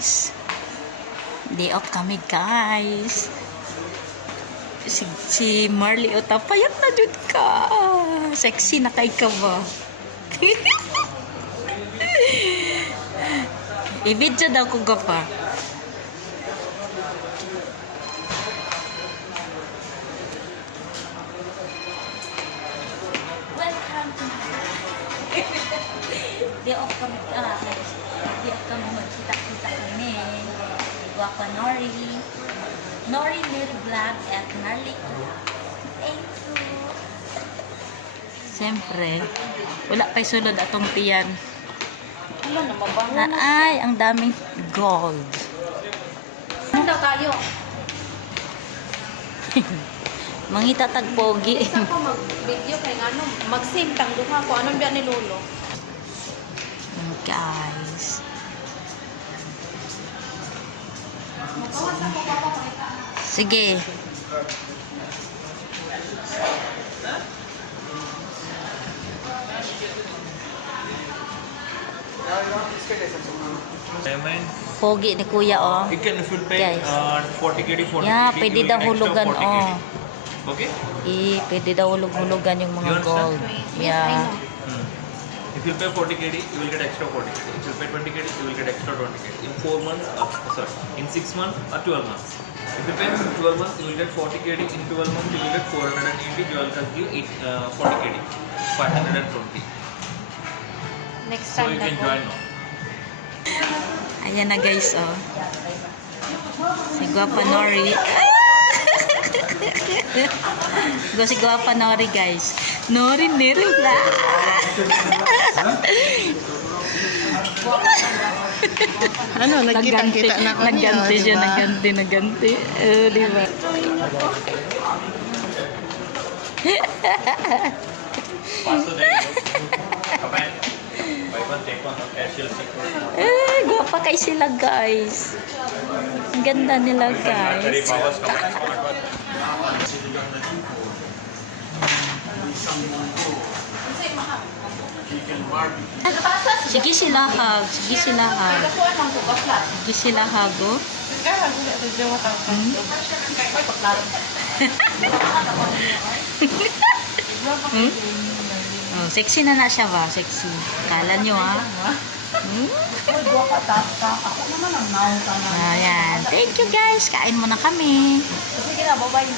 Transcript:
guys. Day off kami guys. Si Marley o payat na dun ka. Sexy na kay ka ba? I-video daw ko pa. Welcome to Day off kami guys. Day off kami, magkita-kita kami. Guwapa Nori. Nori Little Vlog at Marley. Thank you. Siyempre, wala pa'y sulod atong tiyan. Ano na, mabango na. Ay, ang daming gold. Ano daw tayo? Mangita tagpogi. Isa ko mag-video kay ano, mag-sing tang duha ko. Anong biya ni Lolo? Guys. Magawas ako papapakita. Sige. Pogi ni kuya oh. You can if you pay Guys. 40 KD, 40 Yeah, KD, pwede you will daw get extra hulugan 40 KD. oh. Okay? Pwede daw hulug-hulugan yung mga You understand? gold. I Yeah. know. If you pay 40 KD, you will get extra 40 KD. If you pay 20 KD, you will get extra 20 KD. In 4 months, in 6 months or 12 months. If you pay 12 months, you will get 40 KD. In 12 months, you will get 480. You will give 40 KD. 520. Next So time you na can po. join now. Ayan na guys oh. Si Guapa Nori. Si Guapa Nori guys. Nori nirula. Ano, nagkita-kita na kami. Nagganti siya, diba? nagganti. Di ba? So there you go. Come on. Buy one, take one. Casual secret. Guwapa kay sila guys. Ang ganda nila Very guys. powers. Come on. Smart one. Sige sila hag. Sige sila hag. Ito po ang tugas Sige sila hag oh. Kaya hindi ito yung matang. Ay, paklaro. Hmm? Oh, sexy na siya ba? Sexy. Kala nyo ha? Hmm? Ako naman ang naon ka na. Ayan. Thank you guys. Kain muna kami. Sige na, bye-bye.